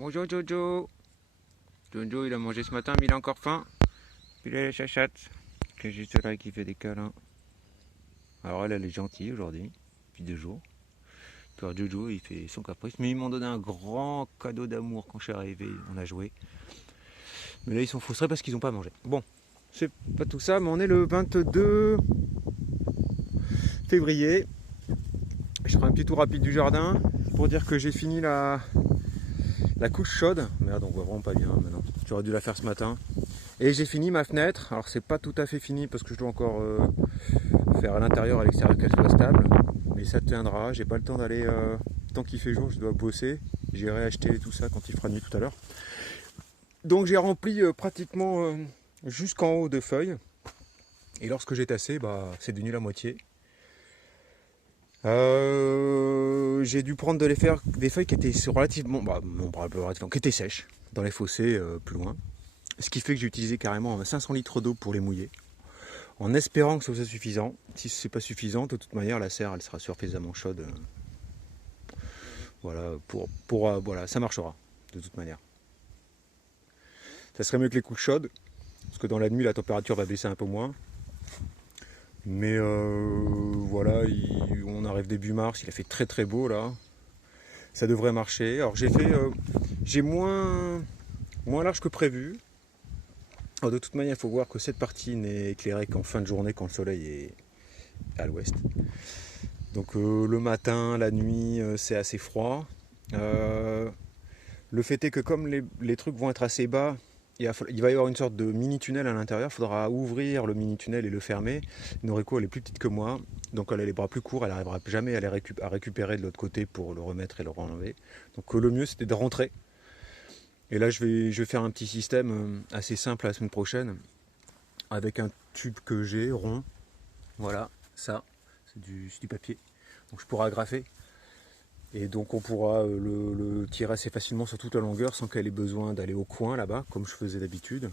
Bonjour Jojo. Jojo il a mangé ce matin mais il a encore faim. Puis il a la chachate qui est juste là qui fait des câlins. Alors elle est gentille aujourd'hui, depuis 2 jours. Puis alors Jojo il fait son caprice. Mais ils m'ont donné un grand cadeau d'amour quand je suis arrivé, on a joué. Mais là ils sont frustrés parce qu'ils n'ont pas mangé. Bon, c'est pas tout ça, mais on est le 22 février. Je ferai un petit tour rapide du jardin pour dire que j'ai fini la couche chaude. Merde, on voit vraiment pas bien maintenant. J'aurais dû la faire ce matin. Et j'ai fini ma fenêtre. Alors c'est pas tout à fait fini parce que je dois encore faire à l'intérieur, à l'extérieur qu'elle soit stable. Mais ça tiendra. J'ai pas le temps d'aller. Tant qu'il fait jour, je dois bosser. J'irai acheter tout ça quand il fera nuit tout à l'heure. Donc j'ai rempli pratiquement jusqu'en haut de feuilles. Et lorsque j'ai tassé, c'est devenu la moitié. J'ai dû prendre des feuilles qui étaient relativement, qui étaient sèches dans les fossés plus loin. Ce qui fait que j'ai utilisé carrément 500 litres d'eau pour les mouiller, en espérant que ce soit suffisant. Si ce n'est pas suffisant, de toute manière, la serre elle sera suffisamment chaude. Voilà, voilà, ça marchera de toute manière. Ça serait mieux que les couches chaudes, parce que dans la nuit la température va baisser un peu moins. Mais voilà, on arrive début mars, il a fait très très beau là. Ça devrait marcher. Alors j'ai moins large que prévu. Alors de toute manière, il faut voir que cette partie n'est éclairée qu'en fin de journée quand le soleil est à l'ouest. Donc le matin, la nuit, c'est assez froid. Le fait est que comme les trucs vont être assez bas, il va y avoir une sorte de mini-tunnel à l'intérieur. Il faudra ouvrir le mini-tunnel et le fermer. Noriko, elle est plus petite que moi, donc elle a les bras plus courts. Elle n'arrivera jamais à récupérer de l'autre côté pour le remettre et le renlever. Donc le mieux, c'était de rentrer. Et là, je vais faire un petit système assez simple la semaine prochaine, avec un tube que j'ai rond. Voilà, ça, c'est du papier. Donc je pourrai agrafer. Et donc on pourra le tirer assez facilement sur toute la longueur sans qu'elle ait besoin d'aller au coin là-bas, comme je faisais d'habitude.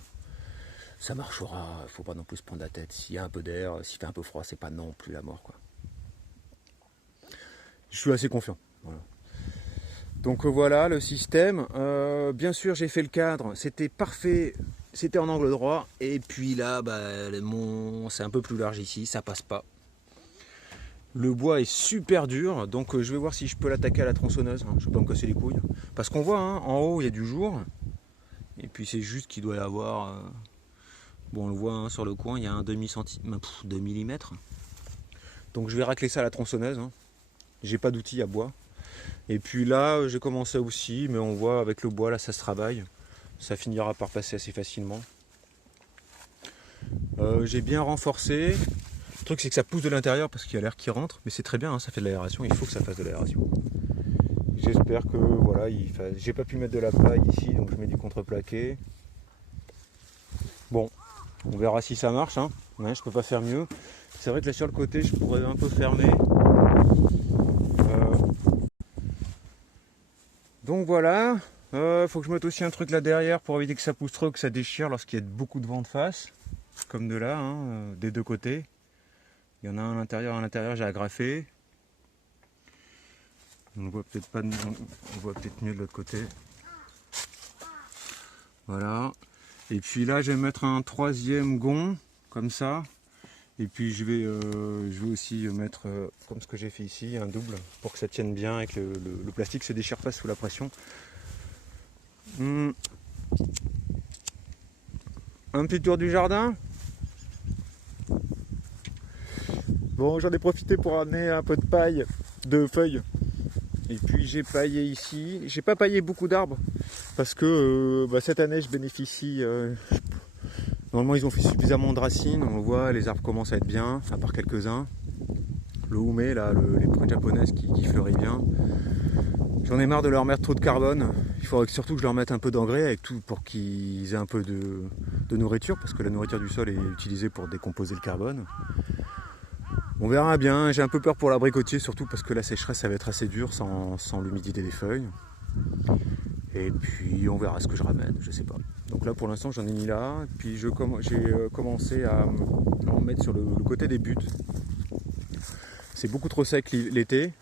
Ça marchera, il ne faut pas non plus se prendre la tête. S'il y a un peu d'air, s'il fait un peu froid, c'est pas non plus la mort, quoi. Je suis assez confiant. Voilà. Donc voilà le système. Bien sûr j'ai fait le cadre, c'était parfait, c'était en angle droit. Et puis là, c'est un peu plus large ici, ça passe pas. Le bois est super dur, donc je vais voir si je peux l'attaquer à la tronçonneuse. Je ne vais pas me casser les couilles. Parce qu'on voit, en haut il y a du jour. Et puis c'est juste qu'il doit y avoir... Bon, on le voit sur le coin, il y a un demi-centimètre, 2 mm. Donc je vais racler ça à la tronçonneuse. J'ai pas d'outil à bois. Et puis là, j'ai commencé aussi, mais on voit avec le bois, là ça se travaille. Ça finira par passer assez facilement. J'ai bien renforcé. Le truc c'est que ça pousse de l'intérieur parce qu'il y a l'air qui rentre, mais c'est très bien, ça fait de l'aération, il faut que ça fasse de l'aération. J'espère que voilà, j'ai pas pu mettre de la paille ici, donc je mets du contreplaqué. Bon, on verra si ça marche, hein. Ouais, je peux pas faire mieux. C'est vrai que là sur le côté, je pourrais un peu fermer. Donc voilà, faut que je mette aussi un truc là derrière pour éviter que ça pousse trop, que ça déchire lorsqu'il y a beaucoup de vent de face, comme de là, des deux côtés. Il y en a un à l'intérieur, j'ai agrafé. On voit peut-être pas, on voit peut-être mieux de l'autre côté. Voilà. Et puis là, je vais mettre un troisième gond, comme ça. Et puis je vais aussi mettre, comme ce que j'ai fait ici, un double pour que ça tienne bien et que le plastique se déchire pas sous la pression. Un petit tour du jardin. Bon, j'en ai profité pour amener un peu de paille, de feuilles. Et puis j'ai paillé ici. J'ai pas paillé beaucoup d'arbres parce que cette année je bénéficie. Normalement ils ont fait suffisamment de racines. On le voit, les arbres commencent à être bien, à part quelques-uns. Le houmet, là, les prunes japonaises qui fleurissent bien. J'en ai marre de leur mettre trop de carbone. Il faudrait surtout que je leur mette un peu d'engrais avec tout pour qu'ils aient un peu de nourriture, parce que la nourriture du sol est utilisée pour décomposer le carbone. On verra bien, j'ai un peu peur pour l'abricotier, surtout parce que la sécheresse ça va être assez dur sans l'humidité des feuilles. Et puis on verra ce que je ramène, je sais pas. Donc là pour l'instant j'en ai mis là, puis j'ai commencé à en mettre sur le côté des buts. C'est beaucoup trop sec l'été.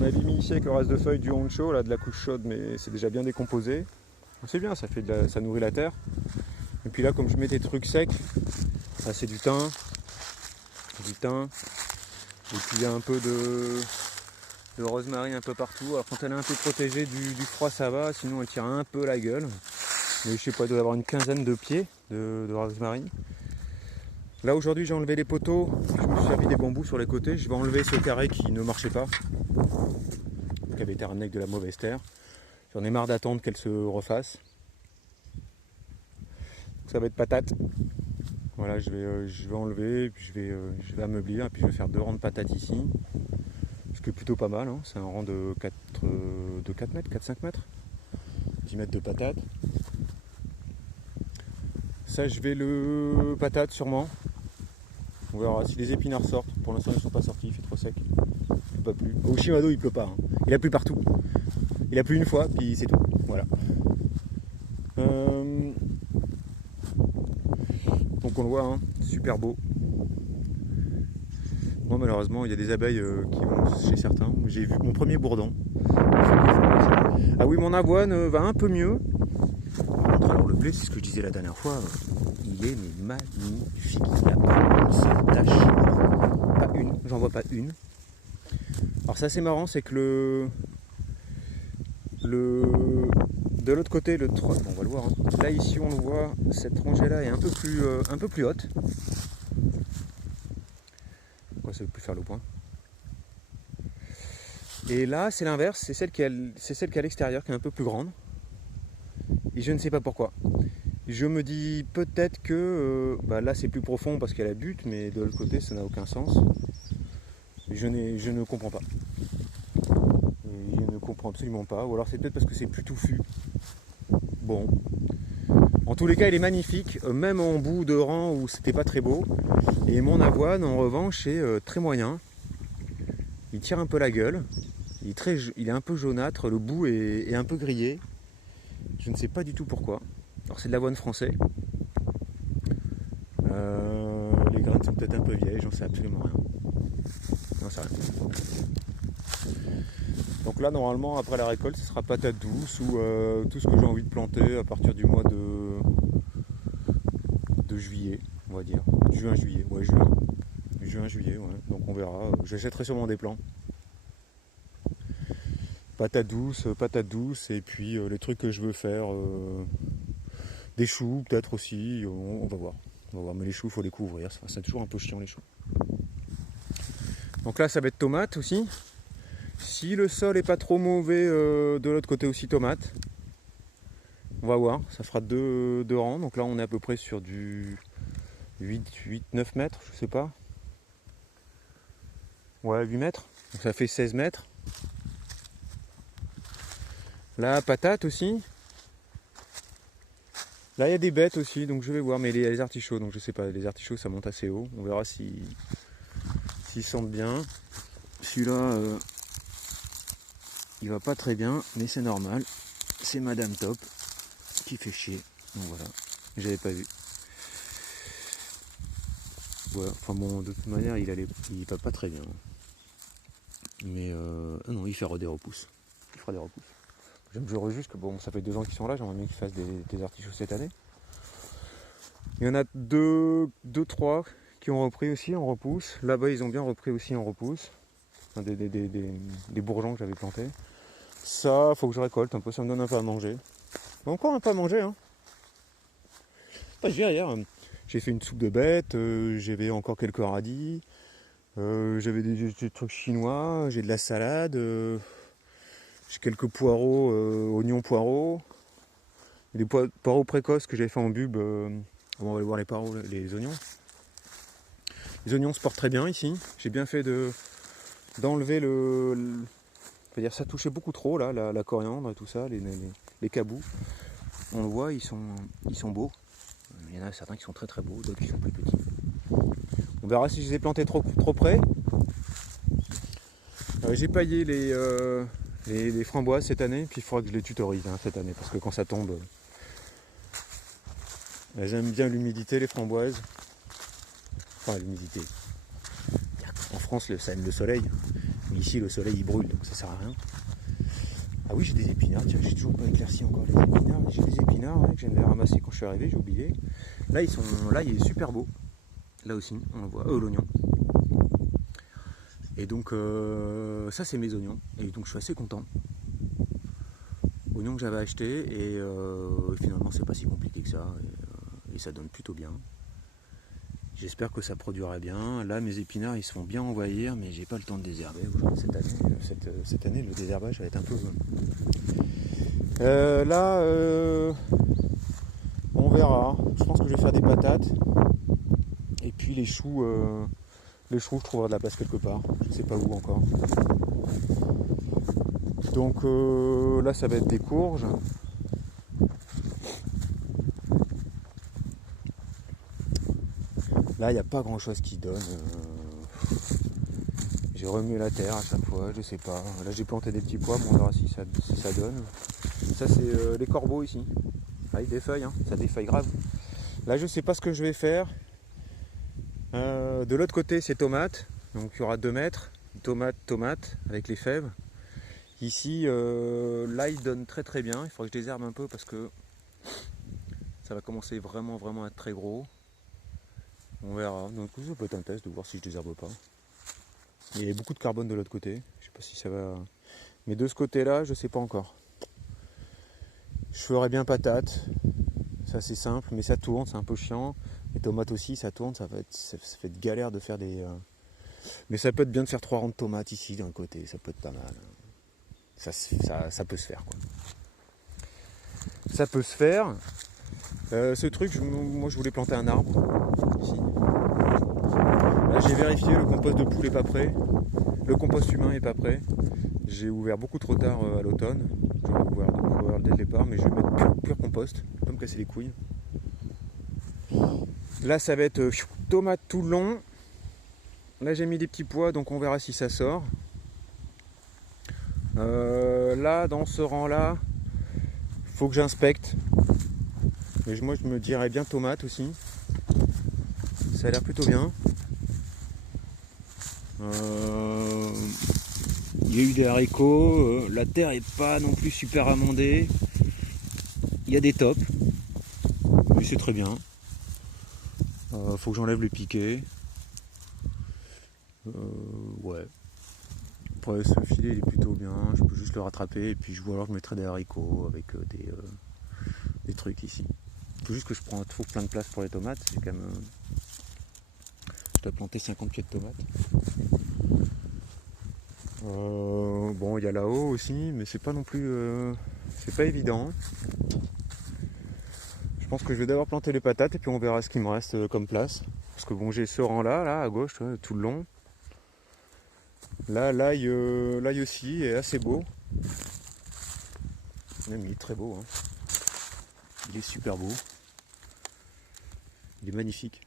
On avait mis ici avec le reste de feuilles du honcho, là, de la couche chaude, mais c'est déjà bien décomposé. C'est bien, ça nourrit la terre. Et puis là, comme je mets des trucs secs, là c'est du thym, et puis il y a un peu de rosemary un peu partout. Alors quand elle est un peu protégée du froid, ça va, sinon elle tire un peu la gueule. Mais je sais pas, il doit y avoir une quinzaine de pieds de rosemary. Là aujourd'hui j'ai enlevé les poteaux, je me suis servi des bambous sur les côtés, je vais enlever ce carré qui ne marchait pas, qui avait été ramené avec de la mauvaise terre. J'en ai marre d'attendre qu'elle se refasse. Ça va être patate. Voilà, je vais enlever, puis je vais ameublir, et puis je vais faire 2 rangs de patates ici. Ce qui est plutôt pas mal, hein. C'est un rang de 4 mètres, 4-5 mètres. 10 mètres de patates. Ça je vais le patate sûrement. On verra si les épinards sortent. Pour l'instant ils ne sont pas sortis, il fait trop sec. Il pleut pas plus. Au Shimado il pleut pas. Hein. Il a plu partout. Il a plu une fois, puis c'est tout. Voilà. Donc on le voit, hein, super beau. Moi malheureusement il y a des abeilles qui vont chez certains. J'ai vu mon premier bourdon. Ah oui, mon avoine va un peu mieux. Alors le blé, c'est ce que je disais la dernière fois, il est mais magnifique. Il n'y a pas une seule tache. Pas une, j'en vois pas une. Alors ça c'est marrant, c'est que de l'autre côté, le 3, bon, on va le voir. Hein. Là ici on le voit, cette rangée là est un peu plus haute. Pourquoi ça ne veut plus faire le point? Et là c'est l'inverse, c'est celle qui est à l'extérieur qui est un peu plus grande. Et je ne sais pas pourquoi. Je me dis peut-être que là c'est plus profond parce qu'elle a butte, mais de l'autre côté ça n'a aucun sens. Je ne comprends pas. Et je ne comprends absolument pas. Ou alors c'est peut-être parce que c'est plus touffu. Bon. En tous les cas il est magnifique, même en bout de rang où c'était pas très beau. Et mon avoine en revanche est très moyen. Il tire un peu la gueule. Il est un peu jaunâtre, le bout est un peu grillé. Je ne sais pas du tout pourquoi. Alors c'est de l'avoine français. Les graines sont peut-être un peu vieilles, j'en sais absolument rien. J'en sais rien. Donc là normalement après la récolte ce sera patate douce ou tout ce que j'ai envie de planter à partir du mois de juillet, on va dire. Juin-juillet, ouais juin. Juin-juillet, ouais. Donc on verra. J'achèterai sûrement des plants. Patate douce et puis les trucs que je veux faire. Des choux peut-être aussi, on va voir. Mais les choux il faut les couvrir, c'est toujours un peu chiant les choux. Donc là ça va être tomate aussi. Si le sol est pas trop mauvais de l'autre côté aussi tomate. On va voir, ça fera deux rangs. Donc là on est à peu près sur du 9 mètres, je sais pas. Ouais 8 mètres, donc ça fait 16 mètres. Là patate aussi. Là il y a des bêtes aussi, donc je vais voir, mais les artichauts, donc je sais pas, les artichauts ça monte assez haut, on verra s'ils sentent bien. Celui-là, il va pas très bien, mais c'est normal, c'est Madame Top qui fait chier, donc voilà, j'avais pas vu. Ouais, enfin bon, de toute manière il va pas très bien. Mais non, il fera des repousses. Il fera des repousses. J'aimerais juste que, bon, ça fait 2 ans qu'ils sont là, j'aimerais bien qu'ils fassent des artichauts cette année. Il y en a 2-3 qui ont repris aussi en repousse. Là-bas, ils ont bien repris aussi en repousse. Enfin, des bourgeons que j'avais plantés. Ça, faut que je récolte un peu, ça me donne un peu à manger. Encore un peu à manger, hein. Pas hier, j'ai fait une soupe de bête, j'avais encore quelques radis, j'avais des trucs chinois, j'ai de la salade. J'ai quelques poireaux, oignons poireaux. Des poireaux précoces que j'avais fait en bulbe. On va aller voir les poireaux, les oignons. Les oignons se portent très bien ici. J'ai bien fait d'enlever c'est-à-dire ça touchait beaucoup trop là, la coriandre et tout ça, les cabous. On le voit, ils sont beaux. Il y en a certains qui sont très très beaux, d'autres qui sont plus petits. On verra si je les ai plantés trop près. J'ai paillé les framboises cette année, puis il faudra que je les tutorise cette année, parce que quand ça tombe, elles aiment bien l'humidité, les framboises. Enfin l'humidité. En France ça aime le soleil, mais ici le soleil il brûle, donc ça sert à rien. Ah oui, j'ai des épinards, tiens, j'ai toujours pas éclairci encore les épinards. J'ai des épinards ouais, que j'aime bien ramasser quand je suis arrivé, j'ai oublié. Là, là, il est super beau. Là aussi, on le voit, l'oignon. Et donc, ça, c'est mes oignons. Et donc, je suis assez content. Oignons que j'avais acheté et finalement, c'est pas si compliqué que ça. Et ça donne plutôt bien. J'espère que ça produira bien. Là, mes épinards, ils se font bien envahir, mais j'ai pas le temps de désherber. Cette année, le désherbage va être un peu... là, on verra. Je pense que je vais faire des patates. Et puis les choux, je trouverai de la place quelque part. Je sais pas où encore. Donc là, ça va être des courges. Là, il n'y a pas grand chose qui donne. J'ai remué la terre à chaque fois, je sais pas. Là, j'ai planté des petits pois, mais on verra si ça donne. Ça, c'est les corbeaux ici. Avec des feuilles, hein. Ça a des feuilles graves. Là, je sais pas ce que je vais faire. De l'autre côté, c'est tomates. Donc, il y aura 2 mètres. Tomates, avec les fèves. Ici, là, il donne très très bien. Il faudra que je désherbe un peu parce que ça va commencer vraiment à être très gros. On verra. Donc ça peut être un test de voir si je désherbe pas. Il y a beaucoup de carbone de l'autre côté. Je sais pas si ça va. Mais de ce côté-là, je sais pas encore. Je ferai bien patates. Ça c'est simple, mais ça tourne, c'est un peu chiant. Les tomates aussi, ça tourne, ça fait de galère de faire des. Mais ça peut être bien de faire 3 rangs de tomates ici d'un côté, ça peut être pas mal. Ça peut se faire quoi. Ça peut se faire. Ce truc, moi je voulais planter un arbre. Ici. Là j'ai vérifié, le compost de poule est pas prêt. Le compost humain est pas prêt. J'ai ouvert beaucoup trop tard à l'automne. J'aurais ouvert dès le départ, mais je vais mettre pur compost. Pas me casser les couilles. Là ça va être tomate tout le long. Là j'ai mis des petits pois, donc on verra si ça sort. Là dans ce rang là, faut que j'inspecte. Mais moi je me dirais bien tomate aussi. Ça a l'air plutôt bien. Il y a eu des haricots. La terre est pas non plus super amendée. Il y a des tops. Mais c'est très bien. Faut que j'enlève les piquets. Ouais. Après ce filet il est plutôt bien. Je peux juste le rattraper. Et puis je vois alors que je mettrai des haricots avec des trucs ici. Il faut juste que je trouve plein de place pour les tomates. C'est quand même... Je dois planter 50 pieds de tomates. Bon, il y a là-haut aussi, mais c'est pas non plus... c'est pas évident. Je pense que je vais d'abord planter les patates et puis on verra ce qu'il me reste comme place. Parce que bon, j'ai ce rang-là, là, à gauche, tout le long. Là, l'ail aussi est assez beau. Même il est très beau. Hein. Il est super beau. Il est magnifique.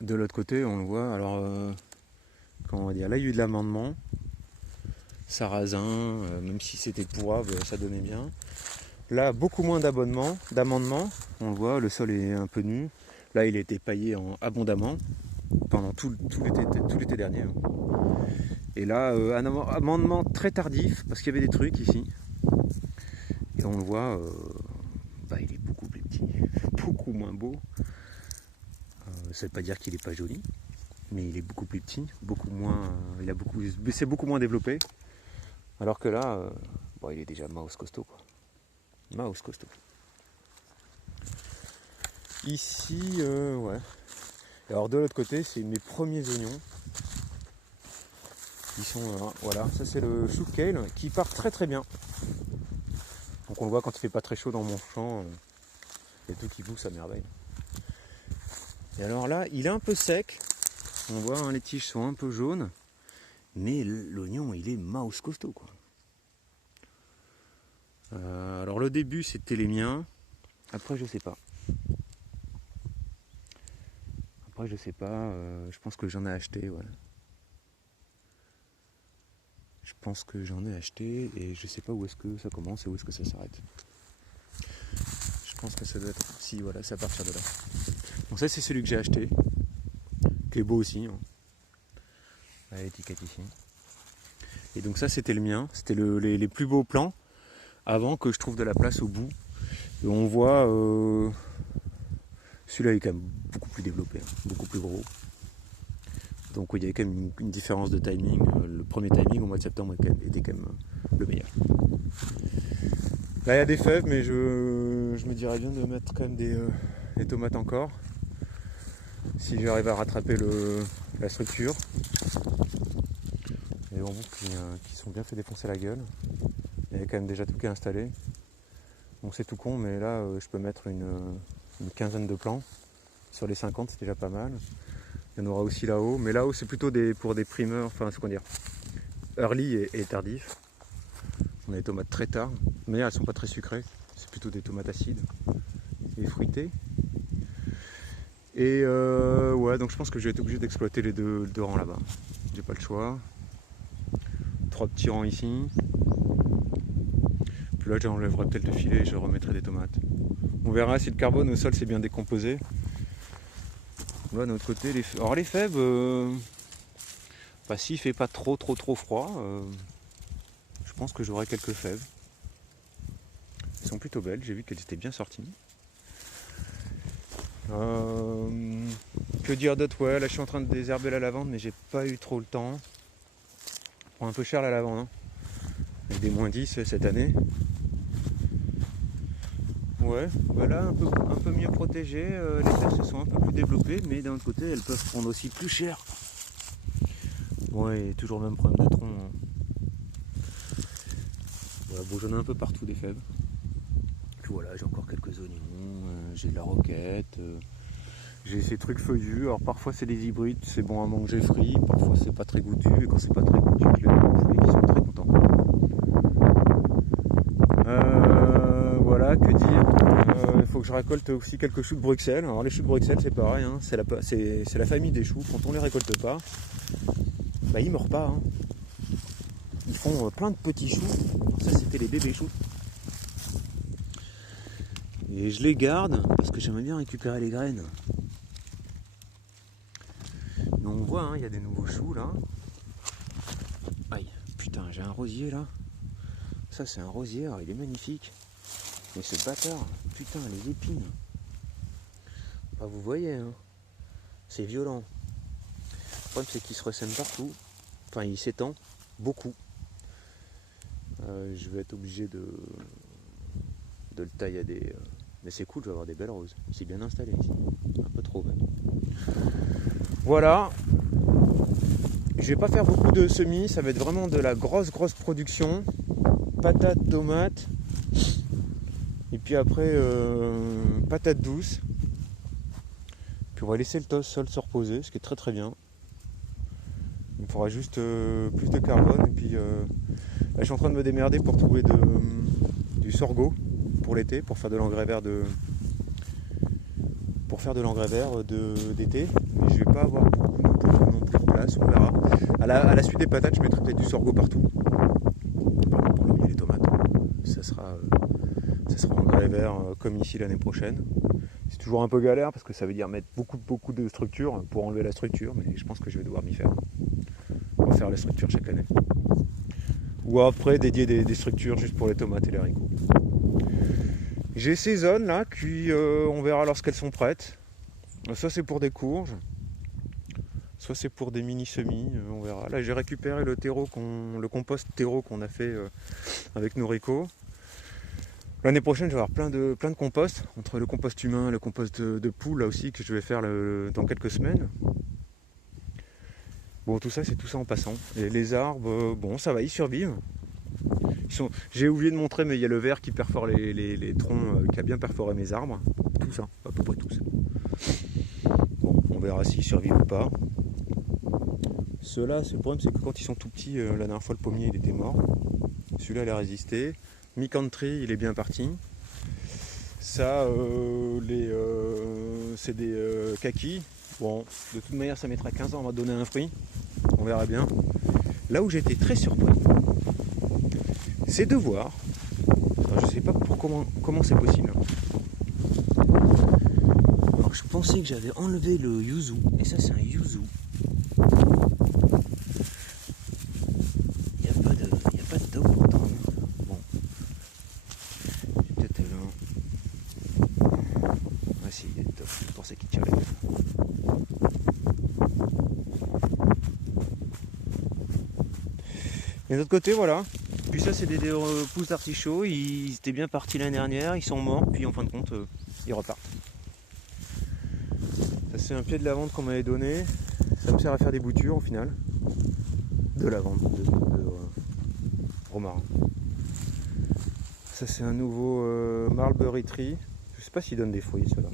De l'autre côté, on le voit, alors... comment on va dire, là il y a eu de l'amendement, sarrasin, même si c'était pourrable, ça donnait bien. Là, beaucoup moins d'amendement, on le voit, le sol est un peu nu. Là, il a été paillé abondamment pendant tout l'été dernier. Hein. Et là, un amendement très tardif, parce qu'il y avait des trucs ici. Et on le voit, il est beaucoup plus petit, beaucoup moins beau. Ça ne veut pas dire qu'il n'est pas joli. Mais il est beaucoup plus petit, beaucoup moins, c'est beaucoup moins développé. Alors que là, il est déjà mouse costaud quoi. Mouse costaud. Ici, ouais. Et alors de l'autre côté, c'est mes premiers oignons. Ils sont là, voilà. Ça c'est le chou kale qui part très très bien. Donc on le voit quand il fait pas très chaud dans mon champ. Il y a tout qui pousse à merveille. Et alors là, il est un peu sec. On voit, hein, les tiges sont un peu jaunes, mais l'oignon, il est mouse costaud, quoi. Alors le début, c'était les miens. Après, je sais pas. Je pense que j'en ai acheté, ouais. Je pense que j'en ai acheté et je sais pas où est-ce que ça commence et où est-ce que ça s'arrête. Je pense que ça doit être... Si, voilà, c'est à partir de là. Donc ça, c'est celui que j'ai acheté. Qui est beau aussi, hein. à l'étiquette ici. Et donc ça c'était le mien, c'était les plus beaux plans avant que je trouve de la place au bout. Et on voit celui-là est quand même beaucoup plus développé, hein, beaucoup plus gros. Donc il y avait quand même une différence de timing. Le premier timing au mois de septembre était quand même le meilleur. Là il y a des fèves, mais je me dirais bien de mettre quand même des tomates encore. Si j'arrive à rattraper la structure. Et on voit qu'ils sont bien fait défoncer la gueule. Il y avait quand même déjà tout qui est installé. Bon c'est tout con, mais là je peux mettre une quinzaine de plants. Sur les 50 c'est déjà pas mal. Il y en aura aussi là-haut, mais là-haut c'est plutôt pour des primeurs, enfin ce qu'on dire, early et tardif. On a des tomates très tard, mais elles sont pas très sucrées, c'est plutôt des tomates acides et fruitées. Et ouais, donc je pense que je vais être obligé d'exploiter les deux rangs là-bas. J'ai pas le choix. 3 petits rangs ici. Puis là j'enlèverai peut-être le filet et je remettrai des tomates. On verra si le carbone au sol s'est bien décomposé. Là de notre côté, alors les fèves, bah, s'il fait pas trop froid, je pense que j'aurai quelques fèves. Elles sont plutôt belles, j'ai vu qu'elles étaient bien sorties. Que dire d'autre? Ouais, là je suis en train de désherber la lavande, mais j'ai pas eu trop le temps. Ça prend un peu cher la lavande, hein. Avec des moins 10 cette année. Ouais, voilà, un peu mieux protégées, les fèves se sont un peu plus développées, mais d'un autre côté elles peuvent prendre aussi plus cher. Ouais, toujours le même problème de tronc. Hein. Voilà, bon, j'en ai un peu partout des fèves. Puis voilà, j'ai encore quelques oignons, j'ai de la roquette, j'ai ces trucs feuillus. Alors parfois c'est des hybrides, c'est bon à manger frit, parfois c'est pas très goûtu, et quand c'est pas très goûtu, je les mets au poulet qui sont très contents. Voilà, que dire. Il faut que je récolte aussi quelques choux de Bruxelles. Alors les choux de Bruxelles c'est pareil, hein, c'est la famille des choux. Quand on les récolte pas, bah ils meurent pas. Hein. Ils font plein de petits choux. Ça c'était les bébés choux. Et je les garde parce que j'aimerais bien récupérer les graines. Mais on voit, hein, il y a des nouveaux choux là. Aïe, putain, j'ai un rosier là. Ça c'est un rosier, alors, il est magnifique. Mais ce bâtard, putain, les épines. Bah, vous voyez, hein, c'est violent. Le problème c'est qu'il se ressème partout. Enfin, il s'étend beaucoup. Je vais être obligé de le taillader. Mais c'est cool, je vais avoir des belles roses. C'est bien installé ici. Un peu trop même. Voilà. Je vais pas faire beaucoup de semis. Ça va être vraiment de la grosse production. Patates, tomates. Et puis après, patates douces. Puis on va laisser le sol se reposer, ce qui est très bien. Il me faudra juste plus de carbone. Et puis là, je suis en train de me démerder pour trouver du sorgho pour l'été, pour faire de l'engrais vert d'été. Mais je vais pas avoir beaucoup non plus de place, on verra. À la suite des patates, je mettrai peut-être du sorgho partout. Par exemple, pour enlever les tomates. Ça sera engrais vert comme ici l'année prochaine. C'est toujours un peu galère parce que ça veut dire mettre beaucoup de structure pour enlever la structure, mais je pense que je vais devoir m'y faire. Refaire la structure chaque année. Ou après dédier des structures juste pour les tomates et les haricots. J'ai ces zones là, puis on verra lorsqu'elles sont prêtes. Soit c'est pour des courges, soit c'est pour des mini-semis, on verra. Là j'ai récupéré le compost terreau qu'on a fait avec nos haricots. L'année prochaine je vais avoir plein de compost, entre le compost humain, le compost de poule là aussi que je vais faire dans quelques semaines. Bon, tout ça, c'est tout ça en passant. Et les arbres, bon, ça va, ils survivent. J'ai oublié de montrer, mais il y a le ver qui perfore les troncs, qui a bien perforé mes arbres. Tout ça, à peu près tous. Bon, on verra s'ils survivent ou pas. Ceux-là, le problème, c'est que quand ils sont tout petits, la dernière fois, le pommier, il était mort. Celui-là, il a résisté. Mi-country, il est bien parti. Ça, c'est des kakis. Bon, de toute manière, ça mettra 15 ans à donner un fruit. On verra bien. Là où j'étais très surpris, c'est de voir. Alors, je ne sais pas comment c'est possible. pensais que j'avais enlevé le yuzu, et ça c'est un yuzu. Et de l'autre côté, voilà. Puis ça, c'est des pousses d'artichaut. Ils étaient bien partis l'année dernière, ils sont morts, puis en fin de compte, ils repartent. Ça, c'est un pied de lavande qu'on m'avait donné. Ça me sert à faire des boutures au final. De lavande, de romarin. Ça, c'est un nouveau Marlborough Tree. Je sais pas s'il donne des fruits, ceux-là.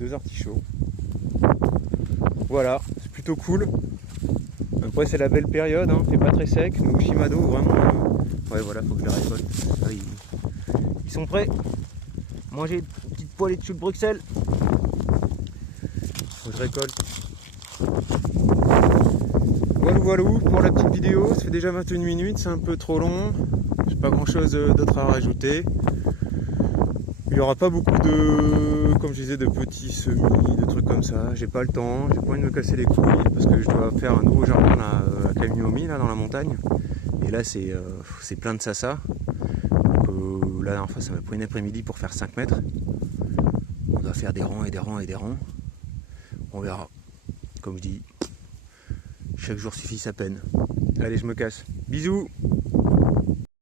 2 artichauts. Voilà, c'est plutôt cool. Après c'est la belle période, hein, fait pas très sec, donc Shimado vraiment. Ouais voilà, faut que je les récolte. Ah, ils sont prêts. Manger une petite poêlée de chou de Bruxelles. Faut que je récolte. Voilà pour la petite vidéo, ça fait déjà 21 minutes, c'est un peu trop long. J'ai pas grand chose d'autre à rajouter. Il n'y aura pas beaucoup de, comme je disais, de petits semis, de trucs comme ça. J'ai pas le temps, j'ai pas envie de me casser les couilles parce que je dois faire un nouveau jardin là, à Kaminomi, là dans la montagne. Et là c'est plein de sasa. Donc, la dernière fois ça m'a pris une après-midi pour faire 5 mètres. On doit faire des rangs et des rangs et des rangs. On verra. Comme je dis, chaque jour suffit sa peine. Allez, je me casse. Bisous!